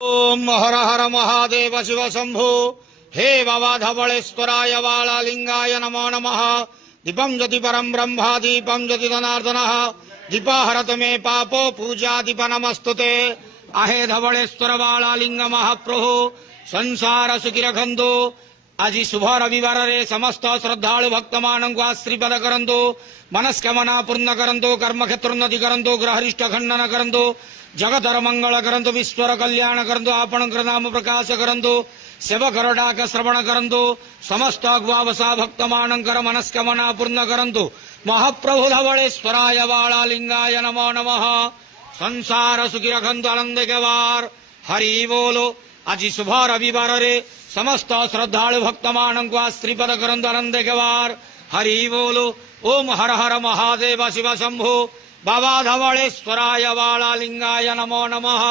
ओम हर हर महादेव शिव शंभो। हे बाबा धवलेश्वराय वालालिंगाय नमो नमः। दीपं ज्योति परम ब्रह्म दीपं ज्योति जनार्दनः। दीप हरत मे पापो पूजा दीप नमस्तुते। आहे धवलेश्वर वालालिंग महाप्रभु संसार सुखी रखंतु। आज शुभ रविवार रे समस्त श्रद्धालु भक्त मानक आशीर्वाद करंतु। मनस्कामना पूर्ण करंतु। कर्म क्षेत्र उन्नति करंतु। ग्रहरिष्ट खंडन करंतु। जगतर मंगल करंतु। विश्वर कल्याण करंतु। आपण नाम प्रकाश करंतु। सेवकर डाक श्रवण करंतु। समस्त अग्वावसा भक्त मानकर मनस्कामना पूर्ण करंतु। महाप्रभु धवलेश्वराय वालालिंगाय नमो नमः। संसार सुखी रखंतु आनंद के वार। हरि बोलो। आज शुभ रविवार रे समस्त श्रद्धालु भक्त मानक आशीर्वाद करंतु आनंद के वार। हरि बोलो। ओम हर हर महादेव शिव शंभो। बाबा धवलेश्वराय वालालिंगाय नमो नमः।